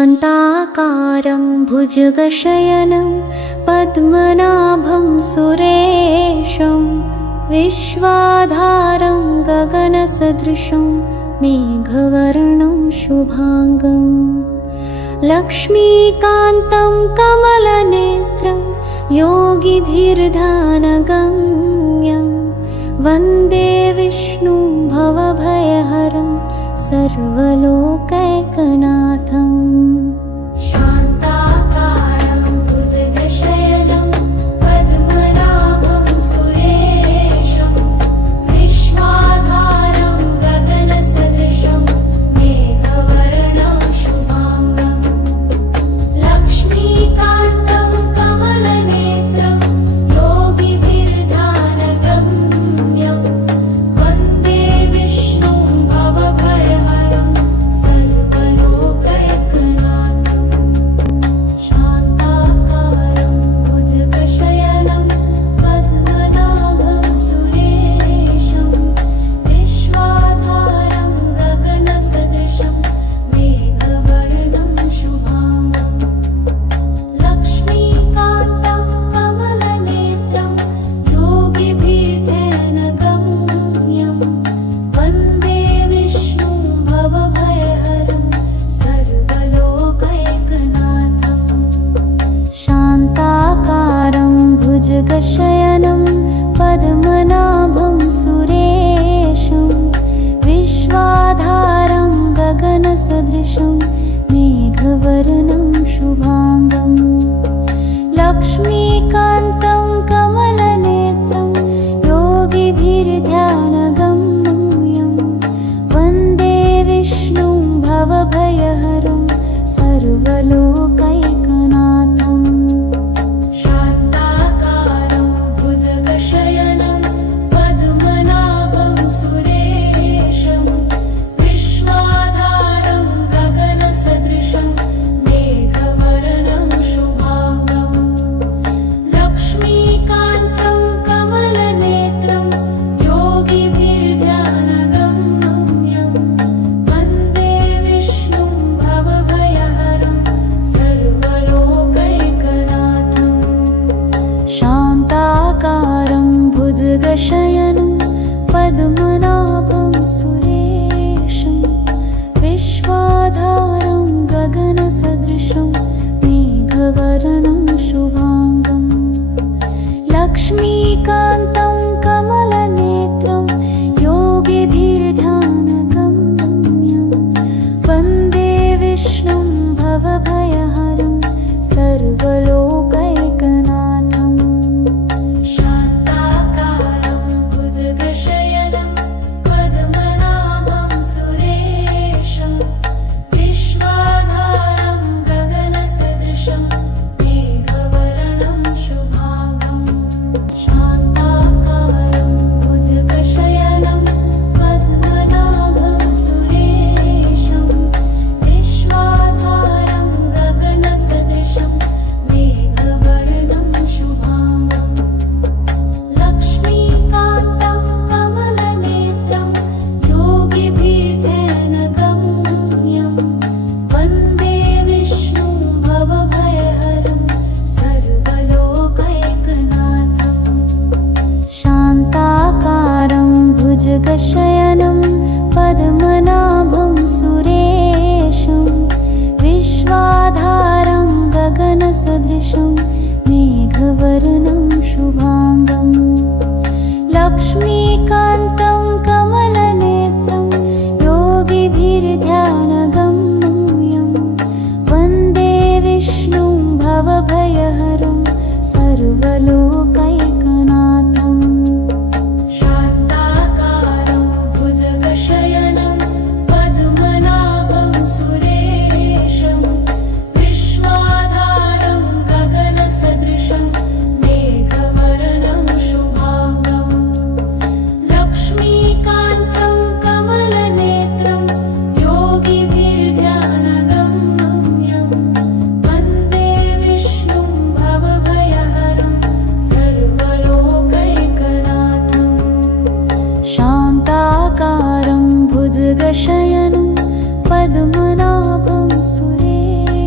शान्ताकारं भुजगशयनं पद्मनाभं सुरेशं विश्वाधारं गगनसदृशं मेघवर्णं शुभांगं लक्ष्मीकान्तं कमलनेत्रं योगिभिर्ध्यानगम्यं वन्दे विष्णुं भवभयहरं सर्वलोकैकनाथम्। शान्ताकारं भुजगशयनं पद्मनाभं सुरेशं विश्वाधारं गगनसदृशं मेघवर्णं शुभांगं लक्ष्मीकान्तं कमलनेत्रं योगिभिर्ध्यानगम्यं वन्दे विष्णुं भवभयहरं सर्वलोकैकनाथम्। शान्ताकारं भुजगशयनं पद्मनाभं सुरेशं विश्वाधारं गगनसदृशं मेघवर्णं शुभांगं लक्ष्मीकान्तं कमलनेत्रं योगिभिर्ध्यानगम्यं वन्दे विष्णुं भवभयहरं सर्वलोकैकनाथम्। शान्ताकारं भुजगशयनं पद्मनाभं सुरेशं विश्वाधारं गगनसदृशं मेघवर्णं शुभांगं लक्ष्मीकान्तं कमलनेत्रं योगिभिर्ध्यानगम्यं वन्दे विष्णुं भवभयहरं सर्वलोकैकनाथम्। शान्ताकारं भुजगशयनं पद्मनाभं सुरेशं विश्वाधारं गगनसदृशं मेघवर्णं शुभांगं लक्ष्मीकान्तं कमलनेत्रं योगिभिर्ध्यानगम्यं वन्दे विष्णुं भवभयहरं सर्वलोकैकनाथम्। शान्ताकारं भुजगशयनं पद्मनाभं सुरेशं विश्वाधारं गगनसदृशं मेघवर्णं शुभांगं लक्ष्मीकान्तं कमलनेत्रं योगिभिर्ध्यानगम्यं वन्दे विष्णुं भवभयहरं सर्वलोकैकनाथम्। शान्ताकारं भुजगशयनं पद्मनाभं सुरेशं विश्वाधारं गगनसदृशं मेघवर्णं शुभांगं शान्ताकारं भुजगशयनं पद्मनाभं सुरेशं विश्वाधारं गगनसदृशं मेघवर्णं शुभांगं लक्ष्मीकान्तं कमलनेत्रं योगिभिर्ध्यानगम्यं वन्दे विष्णुं भवभयहरं सर्वलोकैकनाथम्। शान्ताकारं भुजगशयनं पद्मनाभं सुरेशं विश्वाधारं गगनसदृशं मेघवर्णं शुभांगं लक्ष्मीकान्तं कमलनेत्रं योगिभिर्ध्यानगम्यं वन्दे विष्णुं भवभयहरं सर्वलोकैकनाथम्। शान्ताकारं भुजगशयनं पद्मनाभं सुरेशं विश्वाधारं गगनसदृशं मेघवर्णं शुभांगं लक्ष्मीकान्तं कमलनेत्रं योगिभिर्ध्यानगम्यं वन्दे विष्णुं भवभयहरं सर्वलोकैकनाथम्। शान्ताकारं भुजगशयनं पद्मनाभं सुरेशं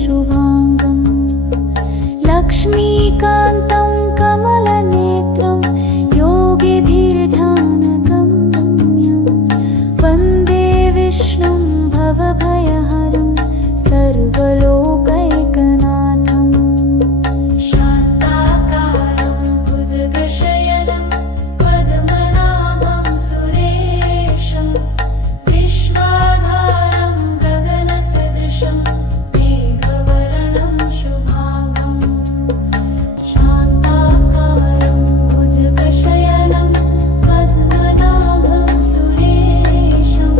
शुभाङ्गम् लक्ष्मीकान्तं कमलनेत्रं योगिभिर्ध्यानगम्यं वन्दे विष्णुं भवभयहरं सर्वलोकैकनाथम् शान्ताकारं भुजगशयनं पद्मनाभं सुरेशं विश्वाधारं गगनसदृशं मेघवर्णं शुभाङ्गम् शान्ताकारं भुजगशयनं पद्मनाभं सुरेशं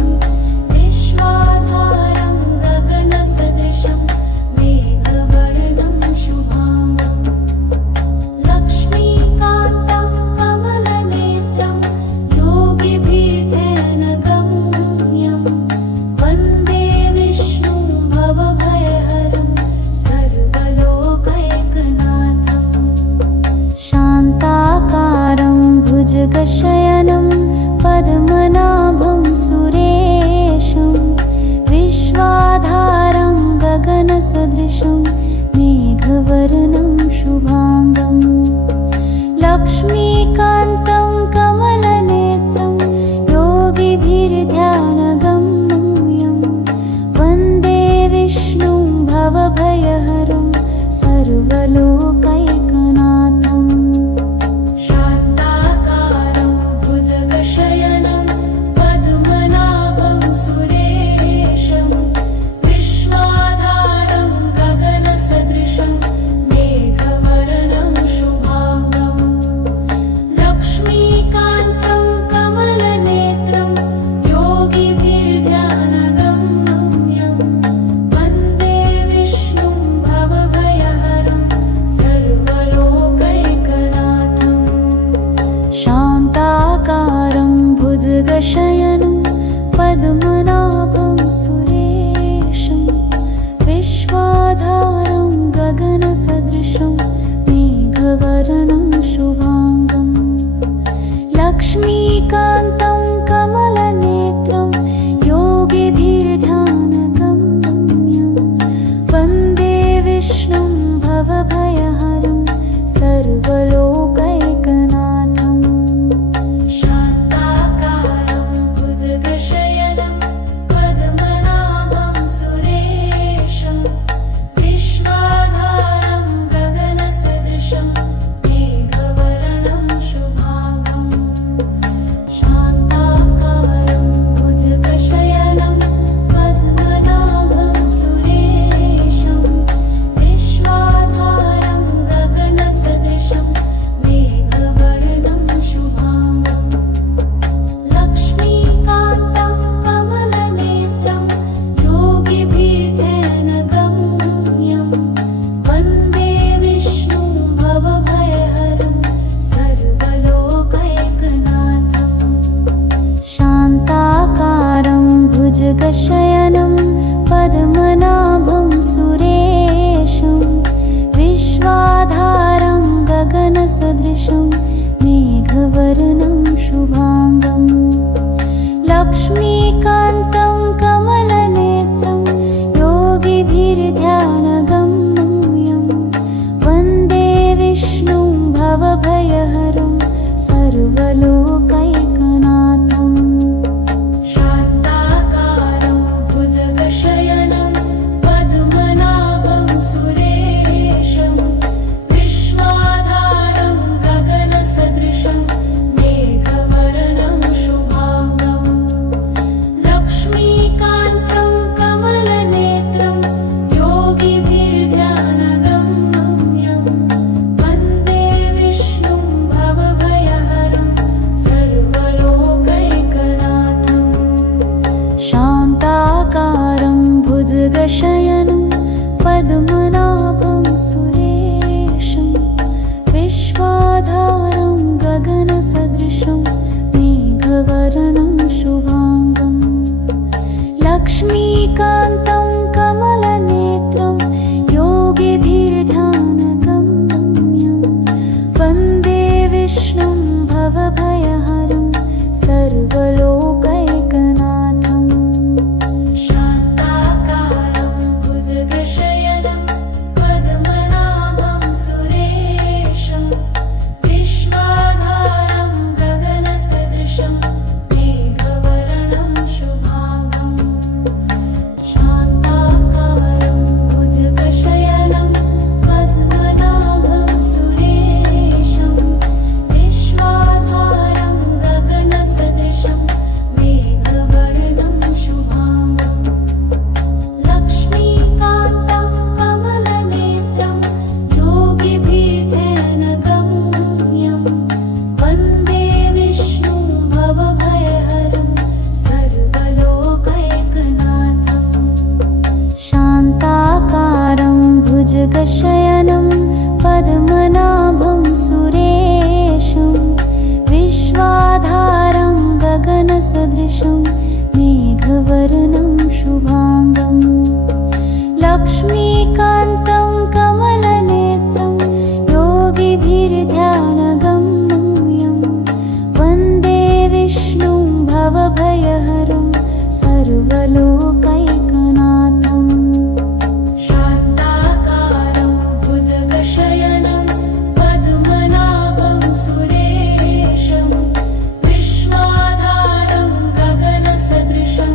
विश्वाधारं गगनसदृशं मेघवर्णं शुभाङ्गम् लक्ष्मीकान्तं कमलनेत्रं योगिभिर्ध्यानगम्यं वन्दे विष्णुं भवभयहरं सर्वलोकैकनाथम् शान्ताकारं भुजगशयनं पद्मनाभं सुरेशं विश्वाधारं गगनसदृशं मेघवर्णं शुभाङ्गम् लक्ष्मीकान्तं कमलनेत्रं योगिभिर्ध्यानगम्यं वन्दे विष्णुं भवभयहरं सर्वलोकैकनाथम् शान्ताकारं भुजगशयनं पद्मनाभं सुरेशं विश्वाधारं गगनसदृशं मेघवर्णं शुभाङ्गम् लक्ष्मीकान्तं कमलनेत्रं योगिभिर्ध्यानगम्यं वन्दे विष्णुं भवभयहरं सर्वलोकैकनाथम् शान्ताकारं भुजगशयनं पद्मनाभं सुरेशं विश्वाधारं गगनसदृशं मेघवर्णं शुभाङ्गम् लक्ष्मीकान्तं कमलनेत्रं योगिभिर्ध्यानगम्यं वन्दे विष्णुं भवभयहरं सर्वलोकैकनाथम् शान्ताकारं भुजगशयनं पद्मनाभं सुरेशं विश्वाधारं गगनसदृशं मेघवर्णं शुभाङ्गम् शान्ताकारं भुजगशयनं पद्मनाभं सुरेशं विश्वाधारं गगनसदृशं मेघवर्णं शुभाङ्गम् लक्ष्मीकान्तं कमलनेत्रं योगिभिर्ध्यानगम्यं वन्दे विष्णुं भवभयहरं सर्वलोकैकनाथम् शान्ताकारं भुजगशयनं पद्मनाभं सुरेशं विश्वाधारं गगनसदृशं मेघवर्णं शुभाङ्गम् लक्ष्मीकान्तं कमलनेत्रं योगिभिर्ध्यानगम्यं वन्दे विष्णुं भवभयहरं सर्वलोकैकनाथम् शान्ताकारं भुजगशयनं पद्मनाभं सुरेशं विश्वाधारं गगनसदृशं मेघवर्णं शुभाङ्गम् लक्ष्मीकान्तं कमलनेत्रं योगिभिर्ध्यानगम्यं वन्दे विष्णुं भवभयहरं सर्वलोकैकनाथम् शान्ताकारं भुजगशयनं पद्मनाभं सुरेशं विश्वाधारं गगनसदृशं मेघवर्णं शुभाङ्गम् लक्ष्मीकान्तं कमलनेत्रं योगिभिर्ध्यानगम्यं वन्दे विष्णुं भवभयहरं सर्वलोकैकनाथम् शान्ताकारं भुजगशयनं गगनसदृशं मेघवर्णं शुभाङ्गम् लक्ष्मीकान्तं कमलनेत्रं योगिभिर्ध्यानगम्यं वन्दे विष्णुं भवभयहरं सर्वलोकैकनाथम् शान्ताकारं भुजगशयनं पद्मनाभं सुरेशं विश्वाधारं गगनसदृशं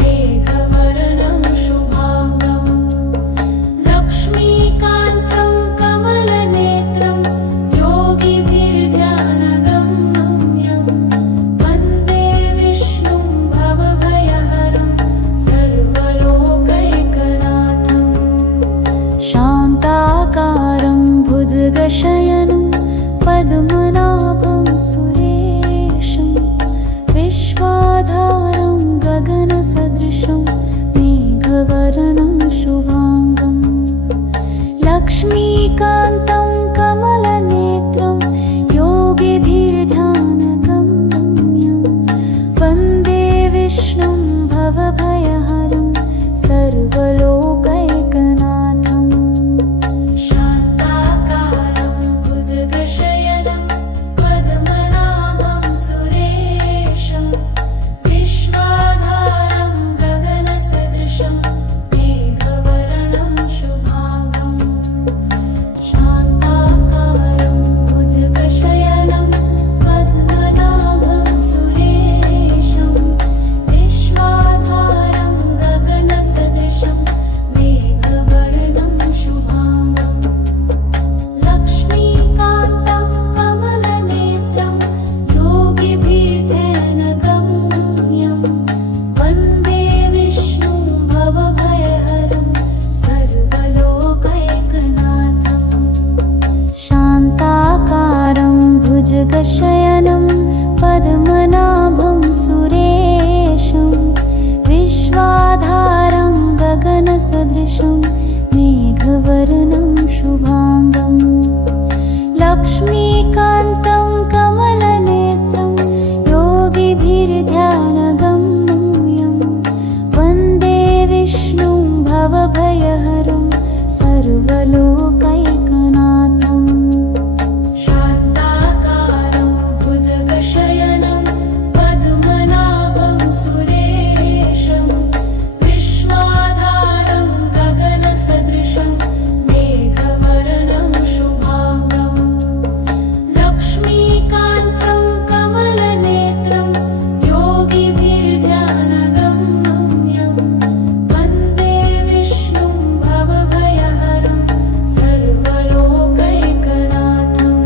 मेघवर्णं शुभाङ्गम् लक्ष्मीकान्तं कमलनेत्रं योगिभिर्ध्यानगम्यं वन्दे विष्णुं भवभयहरं सर्वलोकैकनाथम् शान्ताकारं भुजगशयनं पद्मनाभं सुरेशं विश्वाधारं गगनसदृशं मेघवर्णं शुभाङ्गम् लक्ष्मीकान्तं कमलनेत्रं योगिभिर्ध्यानगम्यं वन्दे विष्णुं भवभयहरं सर्वलोकैकनाथम् शान्ताकारं भुजगशयनं पद्मनाभं सुरेशं विश्वाधारं गगनसदृशं मेघवर्णं शुभाङ्गम् शान्ताकारं भुजगशयनं पद्मनाभं सुरेशं विश्वाधारं गगनसदृशं मेघवर्णं शुभाङ्गम् लक्ष्मीकान्तं कमलनेत्रं योगिभिर्ध्यानगम्यं वन्दे विष्णुं भवभयहरं सर्वलोकैकनाथम् शान्ताकारं भुजगशयनं पद्मनाभं सुरेशं विश्वाधारं गगनसदृशं मेघवर्णं शुभाङ्गम् लक्ष्मीकान्तं कमलनेत्रं योगिभिर्ध्यानगम्यं वन्दे विष्णुं भवभयहरं सर्वलोकैकनाथम् शान्ताकारं भुजगशयनं पद्मनाभं सुरेशं विश्वाधारं गगनसदृशं मेघवर्णं शुभाङ्गम् लक्ष्मीकान्तं कमलनेत्रं योगिभिर्ध्यानगम्यं वन्दे विष्णुं भवभयहरं सर्वलोकैकनाथम्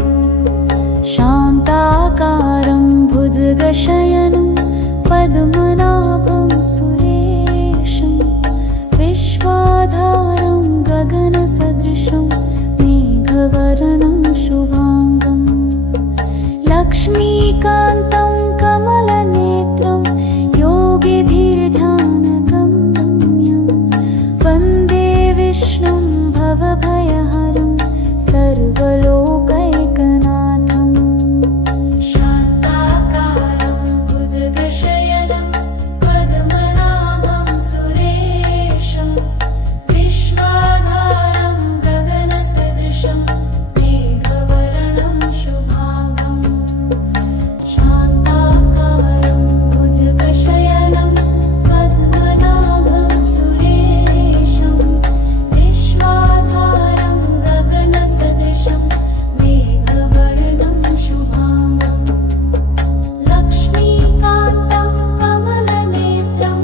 शान्ताकारं भुजगशयनं पद्मनाभं सुरेशं विश्वाधारं गगनसदृशं मेघवर्णं शुभाङ्गम् लक्ष्मीकान्तं कमलनेत्रं योगिभिर्ध्यानगम्यं वन्दे विष्णुं भवभयहरं सर्वलोकैकनाथम् शान्ताकारं भुजगशयनं पद्मनाभं सुरेशं विश्वाधारं गगनसदृशं मेघवर्णं शुभाङ्गम् शान्ताकारं भुजगशयनं पद्मनाभं सुरेशं विश्वाधारं गगनसदृशं मेघवर्णं शुभाङ्गम् लक्ष्मीकान्तं कमलनेत्रं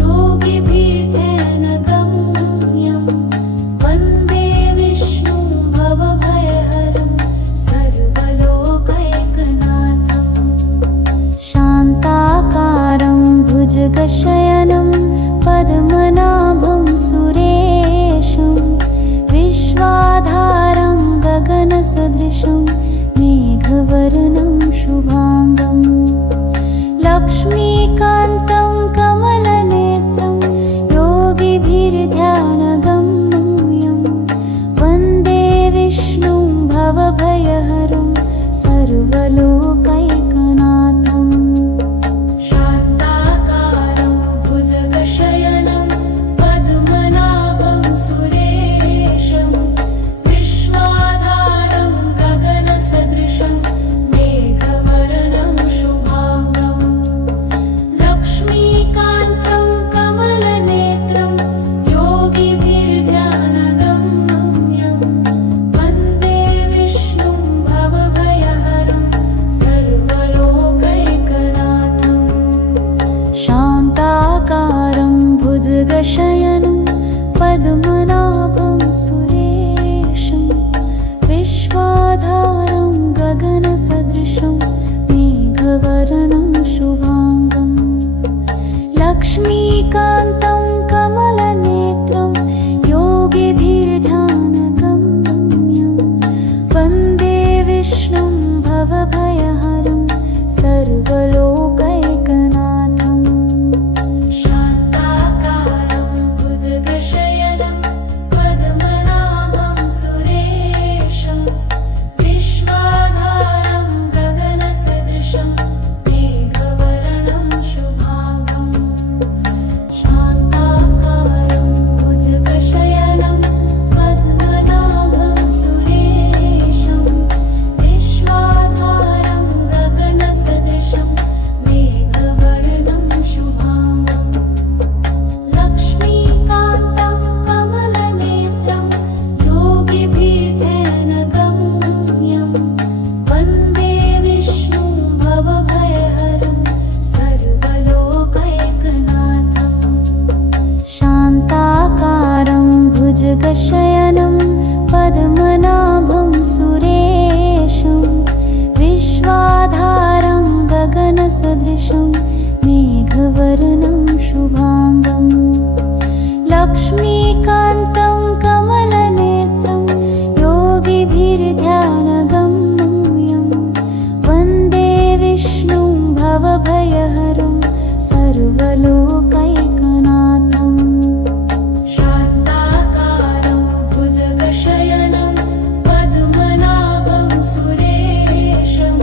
योगिभिर्ध्यानगम्यं वन्दे विष्णुं भवभयहरं सर्वलोकैकनाथम् शान्ताकारं भुजगशयनं पद्मनाभं सुरेशं विश्वाधारं गगनसदृशं मेघवर्णं शुभाङ्गम् लक्ष्मीकान्तं कमलनेत्रं योगिभिर्ध्यानगम्यं वन्दे विष्णुं भवभयहरं सर्वलोकैकनाथम् शान्ताकारं भुजगशयनं पद्मनाभं सुरेशं विश्वाधारं गगनसदृशं मेघवर्णं शुभाङ्गं लक्ष्मीकान्तं कमलनेत्रं योगिभिर्ध्यानगम्यं वन्दे विष्णुं भवभयहरं सर्वलोकैकनाथं शान्ताकारं भुजगशयनं पद्मनाभं सुरेशं विश्वाधारं गगनसदृशं मेघवर्णं शुभाङ्गं शान्ताकारं भुजगशयनं पद्मनाभं सुरेशं विश्वाधारं गगनसदृशं मेघवर्णं शुभाङ्गं लक्ष्मीकान्तं कमलनेत्रं योगिभिर्ध्यानगम्यं वन्दे विष्णुं भवभयहरं सर्वलोकैकनाथं शान्ताकारं भुजगशयनं पद्मनाभं सुरेशं विश्वाधारं गगनसदृशं मेघवर्णं शुभाङ्गं लक्ष्मीकान्तं कमलनेत्रं योगिभिर्ध्यानगम्यं वन्दे विष्णुं भवभयहरं सर्वलोकैकनाथं शान्ताकारं भुजगशयनं पद्मनाभं सुरेशं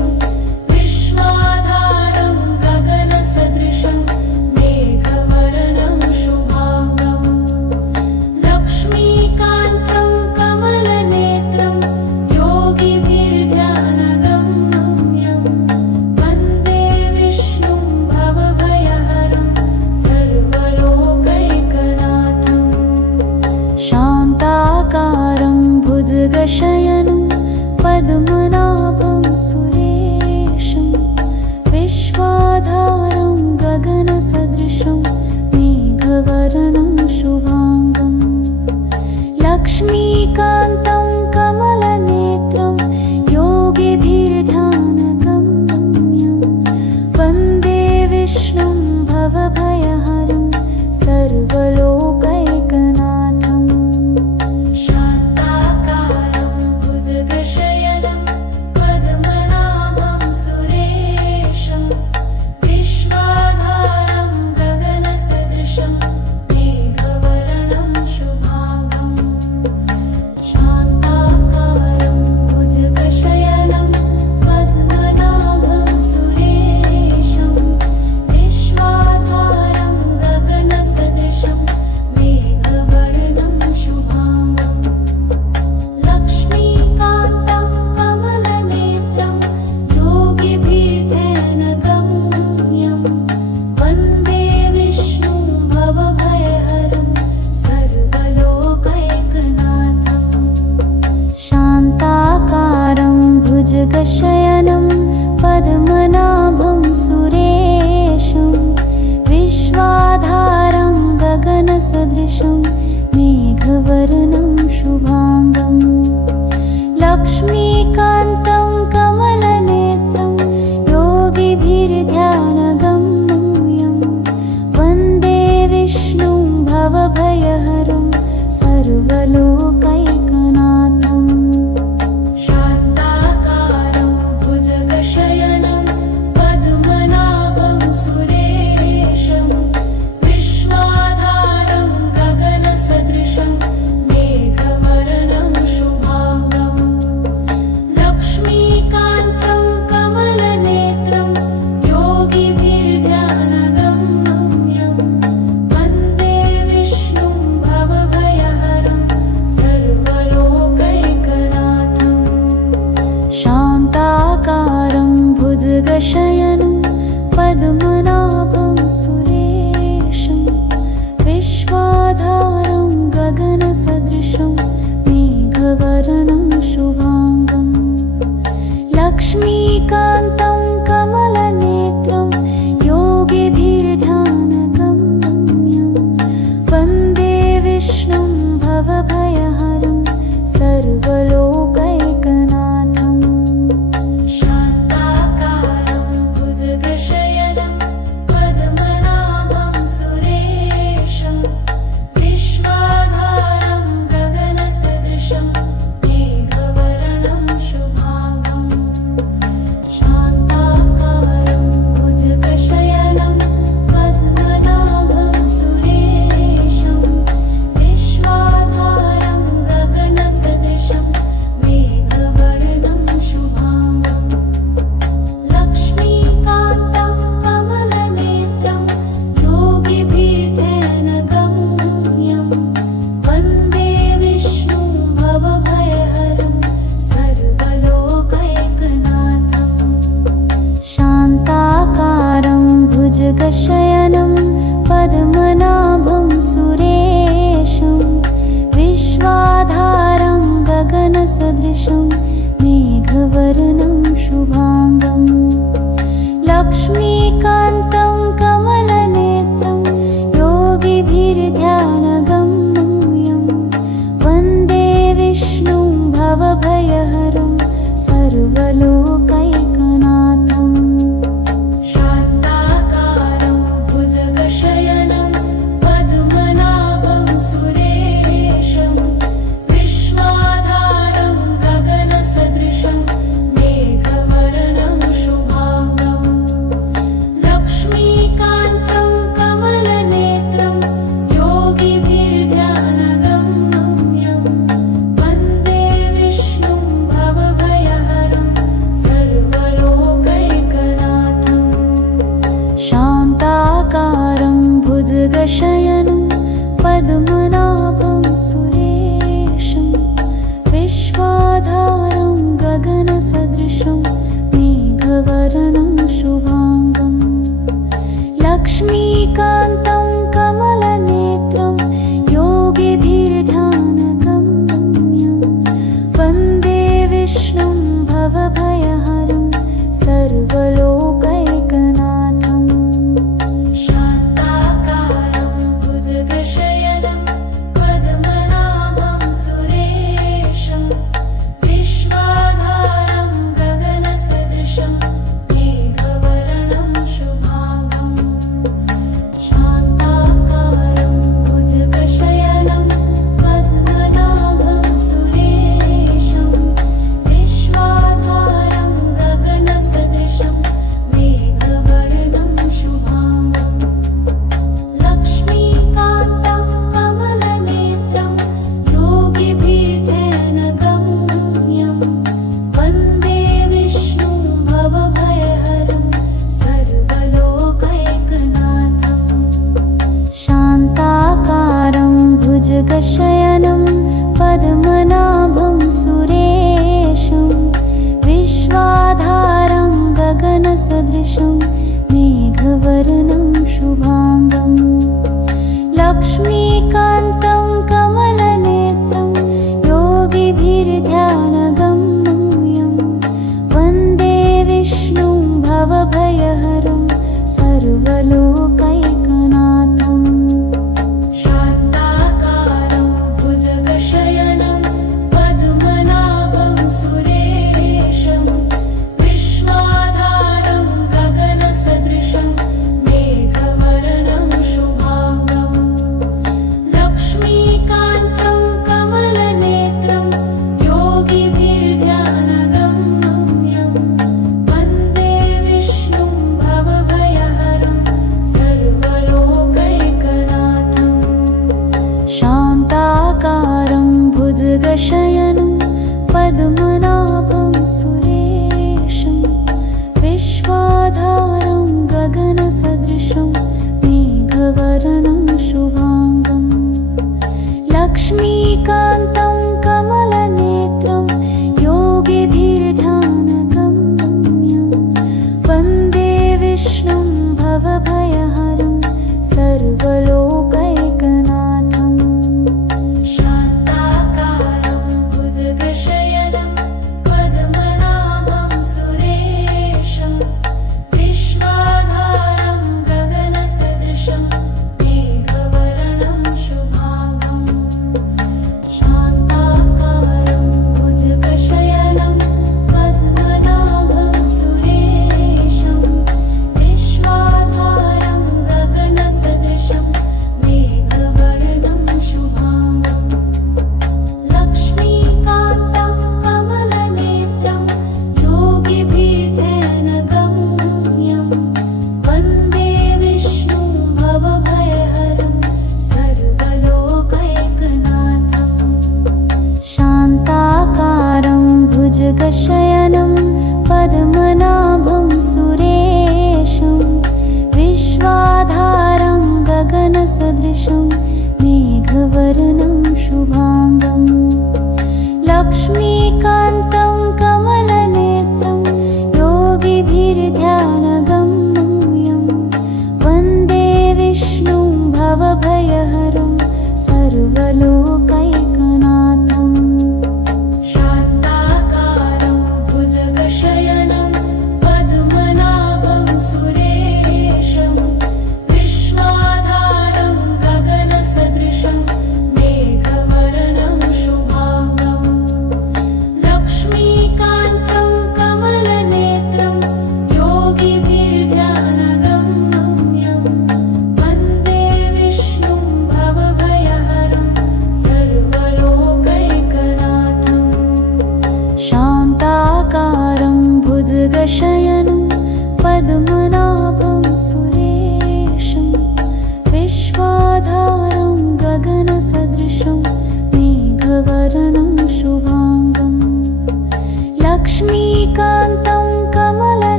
विश्वाधारं गगनसदृशं मेघवर्णं शुभाङ्गं लक्ष्मीकान्तं कमलनेत्रं योगिभिर्ध्यानगम्यं वन्दे विष्णुं भवभयहरं सर्वलोकैकनाथं शान्ताकारं भुजगशयनं पद्मनाभं सुरेशं विश्वाधारं गगनसदृशं मेघवर्णं शुभाङ्गं लक्ष्मीकान्तं कमलनेत्रं योगिभिर्ध्यानगम्यं वन्दे विष्णुं भवभयहरं सर्वलोकैकनाथं शान्ताकारं भुजगशयनं पद्मनाभं सुरेशं विश्वाधारं गगनसदृशं मेघवर्णं शुभाङ्गं भुजगशयनं पद्मनाभं सुरेशं विश्वाधारं गगनसदृशं मेघवर्णं शुभाङ्गं लक्ष्मीकान्तं कमलनेत्रं योगिभिर्ध्यानगम्यं वन्दे विष्णुं भवभयहरं सर्वलोकैकनाथम् शान्ताकारं भुजगशयनं पद्मनाभं सुरेशं विश्वाधारं गगनसदृशं मेघवर्णं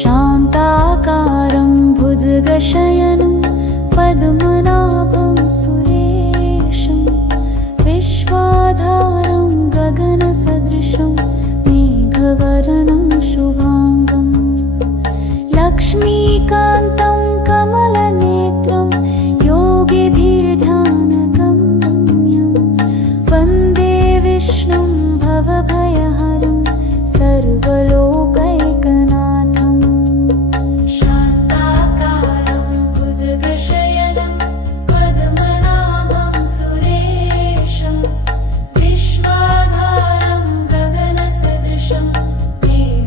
शान्ताकारं भुजगशयनं पद्मनाभं सुरेशं विश्वाधारं गगनसदृशं मेघवर्णं शुभाङ्गं लक्ष्मीकान्तं कमलनेत्रं योगिभिर्ध्यानगम्यं वन्दे विष्णुं भवभयहरं सर्वलोकैकनाथं शान्ताकारं भुजगशयनं पद्मनाभं सुरेशं विश्वाधारं गगनसदृशं मेघवर्णं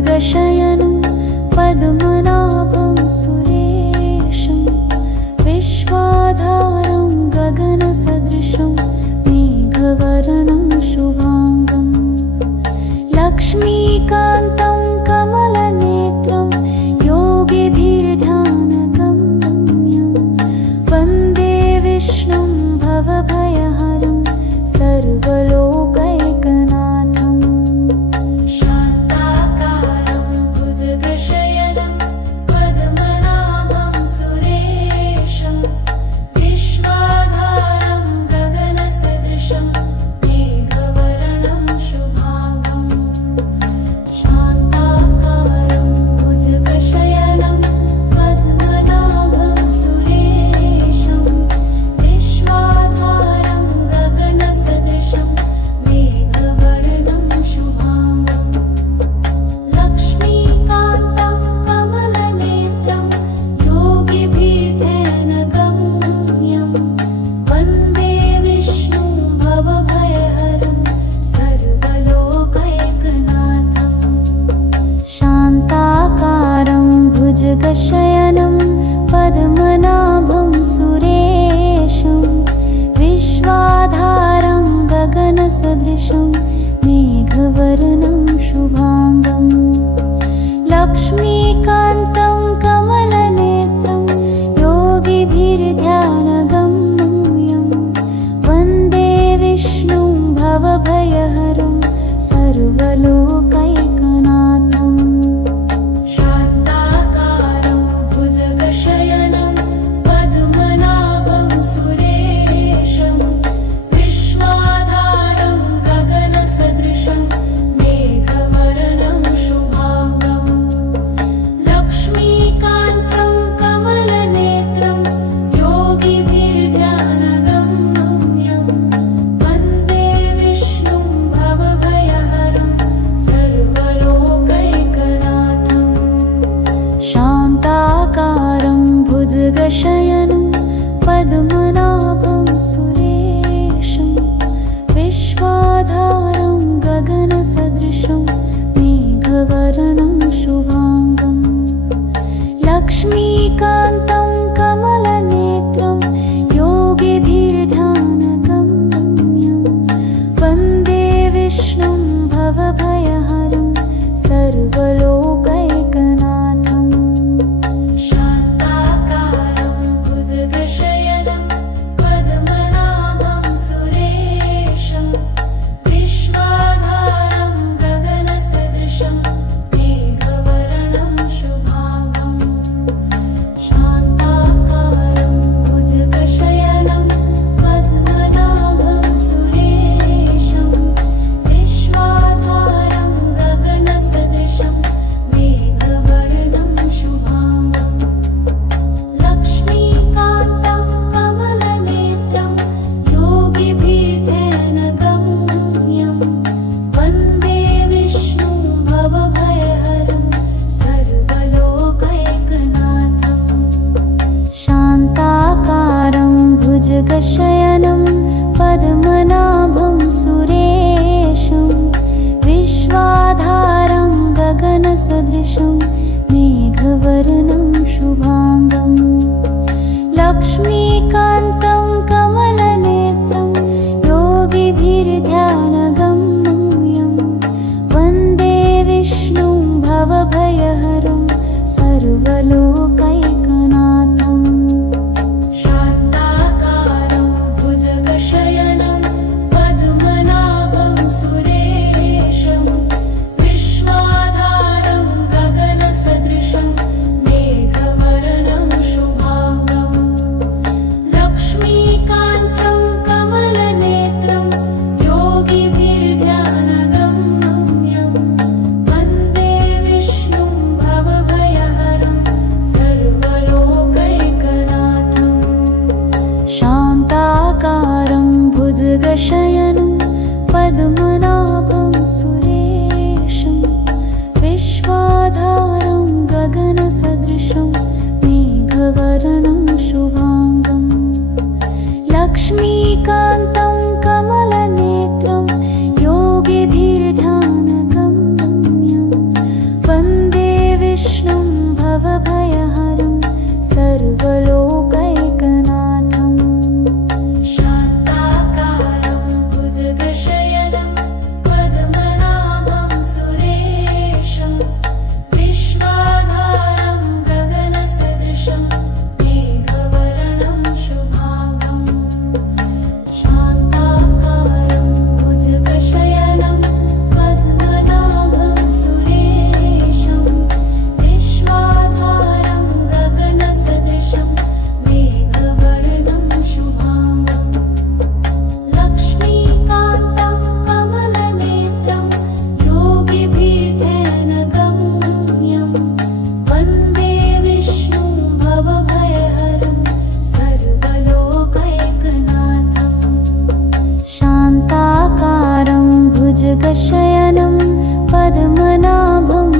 भुजगशयनं पद्मनाभं सुरेशं विश्वाधारं गगनसदृशं मेघवर्णं शुभाङ्गं लक्ष्मीकान्तं कमलनेत्रं योगिभिर्ध्यानगम्यं वन्दे विष्णुं भवभयहरं सर्वलोकैकनाथं शान्ताकारं भुजगशयनं पद्मनाभं सुरेशं विश्वाधारं गगनसदृशं मेघवर्णं शुभाङ्गं शान्ताकारं भुजगशयनं पद्मनाभं सुरेशं विश्वाधारं गगनसदृशं मेघवर्णं शुभाङ्गं लक्ष्मीकान्तं कमलनेत्रं योगिभिर्ध्यानगम्यं वन्दे विष्णुं भवभयहरं सर्वलोकैकनाथं शान्ताकारं भुजगशयनं पद्मनाभं सुरेशं विश्वाधारं गगनसदृशं मेघवर्णं शुभाङ्गं लक्ष्मीकान्तं कमलनेत्रं योगिभिर्ध्यानगम्यं वन्दे विष्णुं भवभयहरं सर्वलोकैकनाथं शान्ताकारं भुजगशयनं पद्मनाभं सुरेशं विश्वाधारं गगनसदृशं मेघवर्णं शुभाङ्गं लक्ष्मीकान्तं कमलनेत्रं योगिभिर्ध्यानगम्यं वन्दे विष्णुं भवभयहरं सर्वलोकैकनाथं शान्ताकारं भुजगशयनं पद्मनाभं सुरेशं विश्वाधारं गगनसदृशं मेघवर्णं शुभाङ्गं लक्ष्मीकान्तं कमलनेत्रं योगिभिर्ध्यानगम्यं वन्दे विष्णुं भवभयहरं सर्वलोकैकनाथं शान्ताकारं भुजगशयनं पद्मनाभं सुरेशं विश्वाधारं गगनसदृशं मेघवर्णं शुभाङ्गं शान्ताकारं भुजगशयनं पद्मनाभं सुरेशं विश्वाधारं गगनसदृशं मेघवर्णं शुभाङ्गं लक्ष्मीकान्तं कमलनेत्रं योगिभिर्ध्यानगम्यं वन्दे विष्णुं भवभयहरं सर्वलोकैकनाथं शान्ताकारं भुजगशयनं पद्मनाभं सुरेशं विश्वाधारं गगनसदृशं मेघवर्णं शुभाङ्गं लक्ष्मीकान्तं कमलनेत्रं योगिभिर्ध्यानगम्यं वन्दे विष्णुं भवभयहरं सर्वलोकैकनाथं शान्ताकारं भुजगशयनं पद्मनाभं सुरेशं विश्वाधारं गगनसदृशं मेघवर्णं शुभाङ्गं लक्ष्मीकान्तं कमलनेत्रं योगिभिर्ध्यानगम्यं वन्दे विष्णुं भवभयहरं सर्वलोकैकनाथं शान्ताकारं भुजगशयनं पद्मनाभं सुरेशं विश्वाधारं गगनसदृशं मेघवर्णं शुभाङ्गं लक्ष्मीकान्तं कमलनेत्रं योगिभिर्ध्यानगम्यं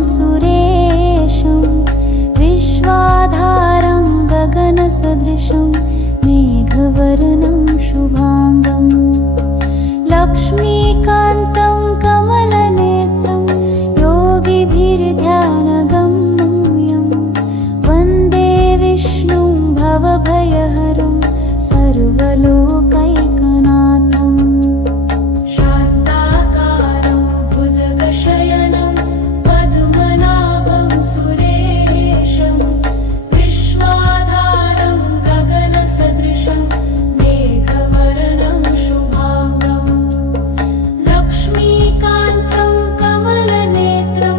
सुरेशं विश्वाधारं गगनसदृशं मेघवर्णं शुभाङ्गं लक्ष्मीकान्तं कमलनेत्रं योगिभिर्ध्यानगम्यं वन्दे विष्णुं भवभयहरं सर्वलोकैकनाथम् शान्ताकारं भुजगशयनं पद्मनाभं सुरेशं विश्वाधारं गगनसदृशं मेघवर्णं शुभाङ्गं लक्ष्मीकान्तं कमलनेत्रं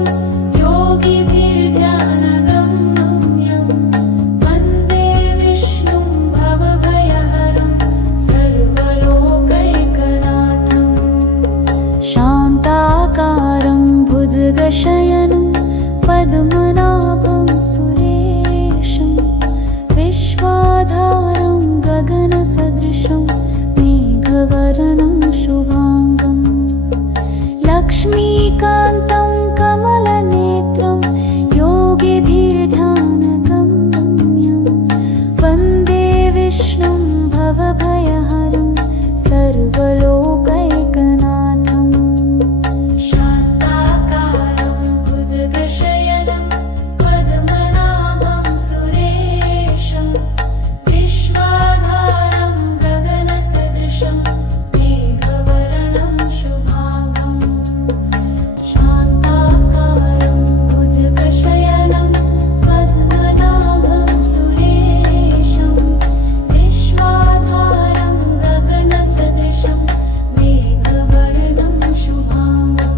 योगिभिर्ध्यानगम्यं वन्दे विष्णुं भवभयहरं सर्वलोकैकनाथम् शान्ताकारं भुजगशयनं पद्मनाभं सुरेशं विश्वाधारं गगनसदृशं मेघवर्णं शुभाङ्गं लक्ष्मीकान्तं कमलनेत्रं योगिभिर्ध्यानगम्यं वन्दे विष्णुं भवभयहरं सर्वलोकैकनाथम् शान्ताकारं भुजगशयनं पद्मनाभं सुरेशं विश्वाधारं गगनसदृशं मेघवर्णं शुभाङ्गं शान्ताकारं भुजगशयनं पद्मनाभं सुरेशं विश्वाधारं गगनसदृशं मेघवर्णं शुभाङ्गं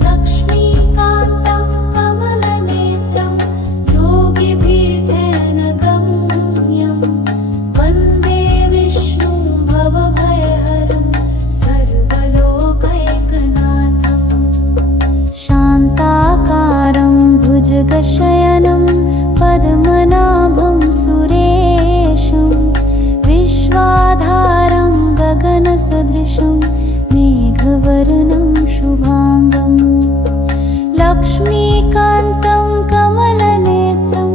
लक्ष्मीकान्तं कमलनेत्रं योगिभिर्ध्यानगम्यं वन्दे विष्णुं भवभयहरं सर्वलोकैकनाथम् शान्ताकारं भुजगशयनं पद्मनाभं सुरेशं विश्वाधारं गगनसदृशं मेघवर्णं शुभाङ्गं लक्ष्मीकान्तं कमलनेत्रं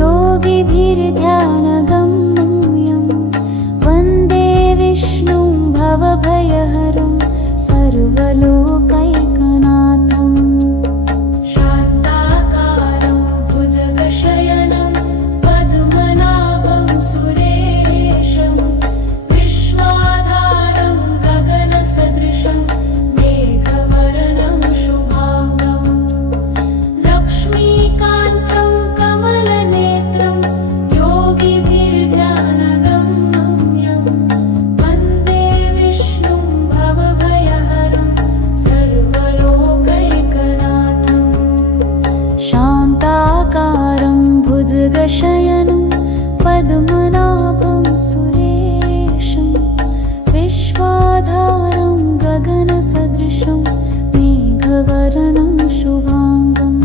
योगिभिर्ध्यानगम्यं वन्दे विष्णुं भवभयहरं सर्वलोकैकनाथम् शान्ताकारं भुजगशयनं पद्मनाभं सुरेशं विश्वाधारं गगनसदृशं मेघवर्णं शुभाङ्गं लक्ष्मीकान्तं कमलनेत्रं योगिभिर्ध्यानगम्यं वन्दे विष्णुं भवभयहरं सर्वलोकैकनाथम् शान्ताकारं भुजगशयनं पद्मनाभं सुरेशं विश्वाधारं गगनसदृशं मेघवर्णं शुभाङ्गं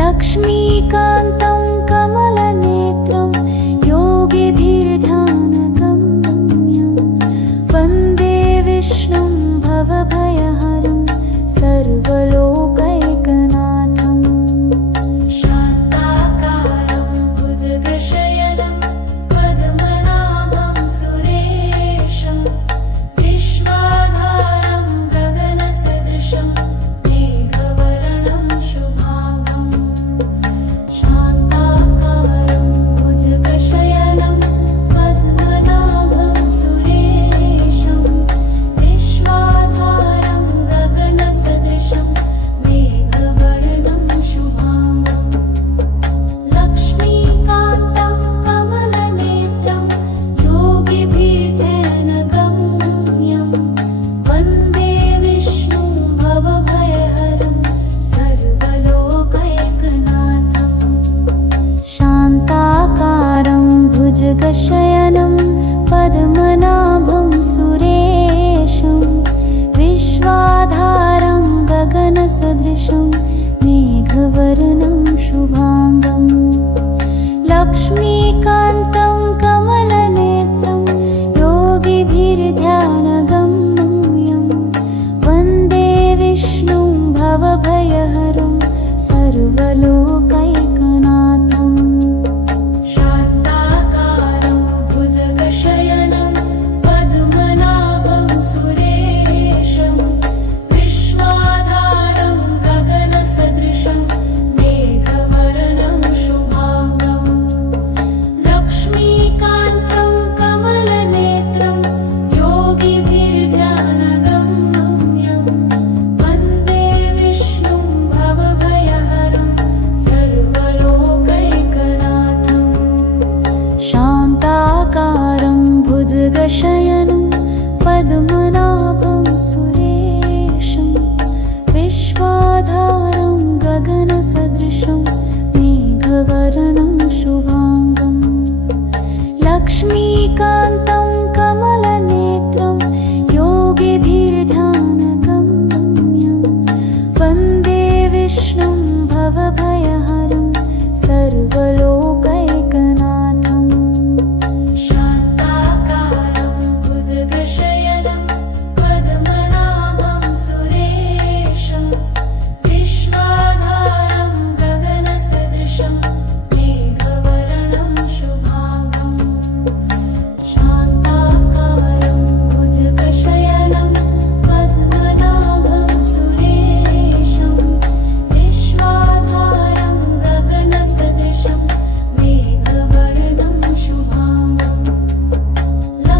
लक्ष्मीकान्तं कमलनेत्रं योगिभिर्ध्यानगम्यं वन्दे विष्णुं भवभयहरं सर्वलोकैकनाथम् शान्ताकारं विष्णुं भवभयहरं सर्वलोकैकनाथम् शान्ताकारं भुजगशयनं पद्मनाभं सुरेशं विश्वाधारं गगनसदृशं मेघवर्णं शुभांगम् शान्ताकारं भुजगशयनं पद्मनाभं सुरेशं विश्वाधारं गगनसदृशं मेघवर्णं शुभांगम्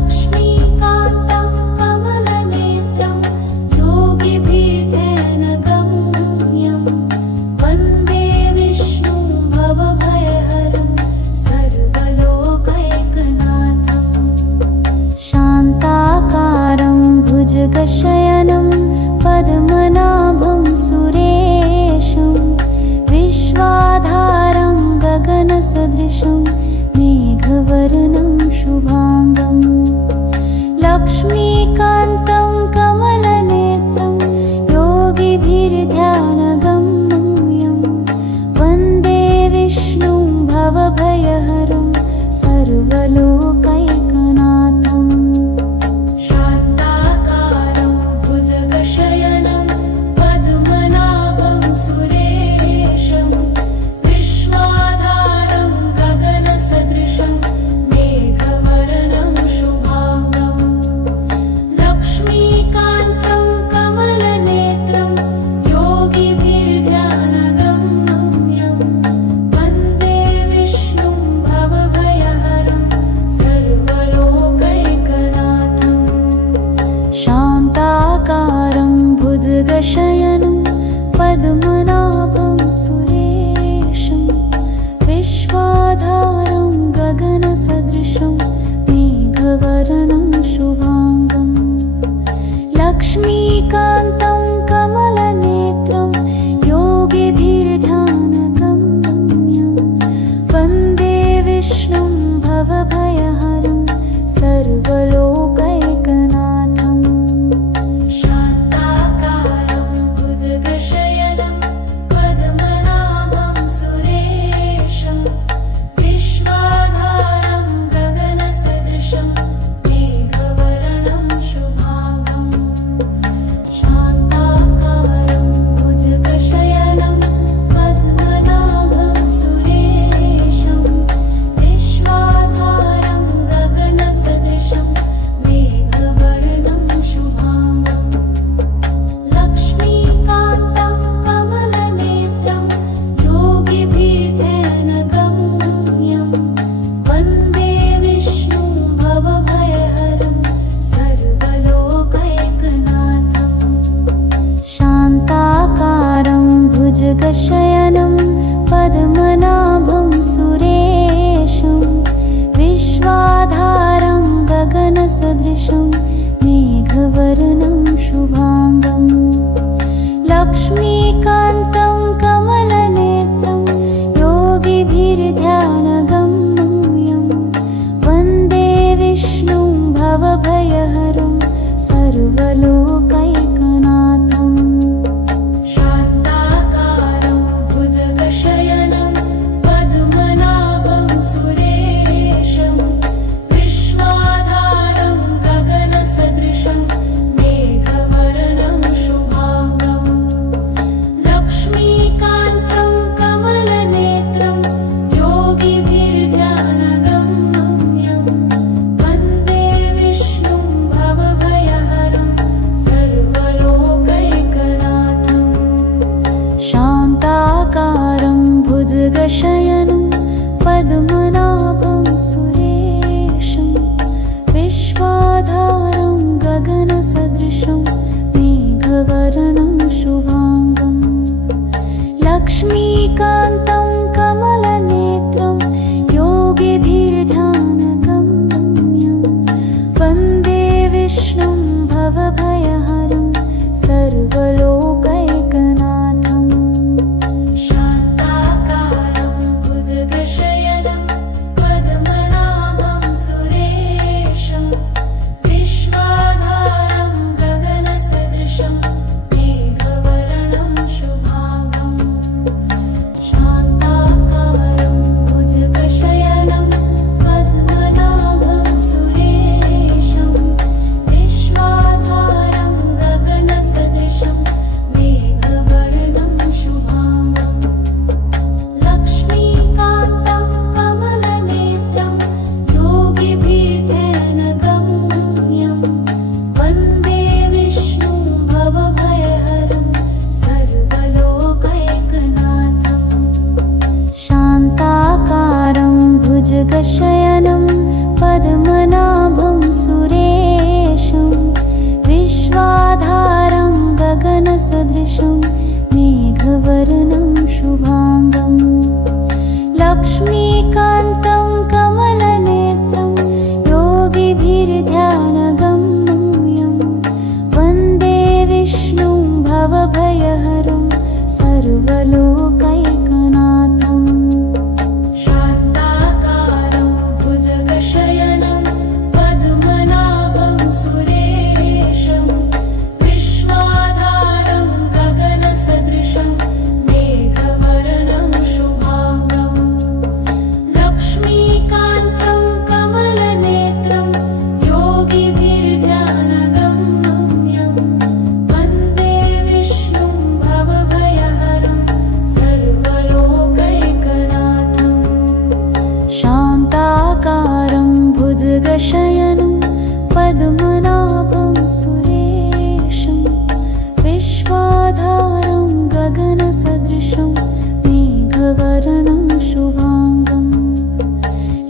लक्ष्मीकान्तं कमलनेत्रं योगिभिर्ध्यानगम्यं वन्दे विष्णुं भवभयहरं सर्वलोकैकनाथम् शान्ताकारं भुजगशयनं पद्मनाभं सुरेशं विश्वाधारं गगनसदृशं मेघवर्णं शुभांगम् लक्ष्मीकान्तं कमलनेत्रं योगिभिर्ध्यानगम्यं वन्दे विष्णुं भवभयहरं सर्वलोकैकनाथम् शान्ताकारं भुजगशयनं पद्मनाभं सुरेशं विश्वाधारं गगनसदृशं मेघवर्णं शुभांगम् लक्ष्मीकान्तं कमलनेत्रं योगिभिर्ध्यानगम्यं वन्दे विष्णुं भवभयहरं सर्वलोकैकनाथम् शान्ताकारं भुजगशयनं पद्मनाभं सुरेशं विश्वाधारं गगनसदृशं मेघवर्णं शुभांगम् लक्ष्मीकान्तं कमलनेत्रं योगिभिर्ध्यानगम्यं वन्दे विष्णुं भवभयहरं सर्वलोकैकनाथम् शान्ताकारं भुजगशयनं पद्मनाभं सुरेशं विश्वाधारं गगनसदृशं मेघवर्णं शुभांगम् शान्ताकारं भुजगशयनं पद्मनाभं सुरेशं विश्वाधारं गगनसदृशं मेघवर्णं शुभांगम् लक्ष्मीकान्तं कमलनेत्रं योगिभिर्ध्यानगम्यं वन्दे विष्णुं भवभयहरं सर्वलोकैकनाथम् शान्ताकारं भुजगशयनं पद्मनाभं सुरेशं विश्वाधारं गगनसदृशं मेघवर्णं शुभांगम् लक्ष्मीकान्तं कमलनेत्रं योगिभिर्ध्यानगम्यं वन्दे विष्णुं भवभयहरं सर्वलोकैकनाथम् शान्ताकारं भुजगशयनं पद्मनाभं सुरेशं विश्वाधारं गगनसदृशं मेघवर्णं शुभांगम् लक्ष्मीकान्तं कमलनेत्रं योगिभिर्ध्यानगम्यं वन्दे विष्णुं भवभयहरं सर्वलोकैकनाथम् शान्ताकारं भुजगशयनं पद्मनाभं सुरेशं विश्वाधारं गगनसदृशं मेघवर्णं शुभांगम् लक्ष्मीकान्तं कमलनेत्रं योगिभिर्ध्यानगम्यं वन्दे विष्णुं भवभयहरं सर्वलोकैकनाथम् शान्ताकारं भुजगशयनं पद्मनाभं सुरेशं विश्वाधारं गगनसदृशं मेघवर्णं शुभांगम् मेघवर्णं शुभाङ्गम् लक्ष्मीकान्तं कमलनेत्रं योगिभिर्ध्यानगम्यं वन्दे विष्णुं भवभयहरं सर्वलोकैकनाथम् शान्ताकारं भुजगशयनं पद्मनाभं सुरेशं विश्वाधारं गगनसदृशं मेघवर्णं शुभाङ्गम् लक्ष्मीकान्तं कमलनेत्रं योगिभिर्ध्यानगम्यं वन्दे विष्णुं भवभयहरं सर्वलोकैकनाथम् शान्ताकारं भुजगशयनं पद्मनाभं सुरेशं विश्वाधारं गगनसदृशं मेघवर्णं शुभाङ्गम्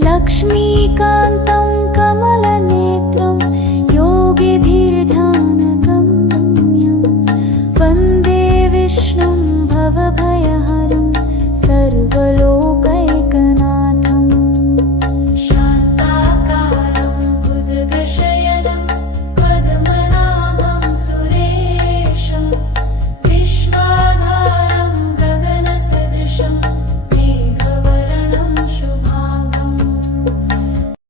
लक्ष्मीकान्तं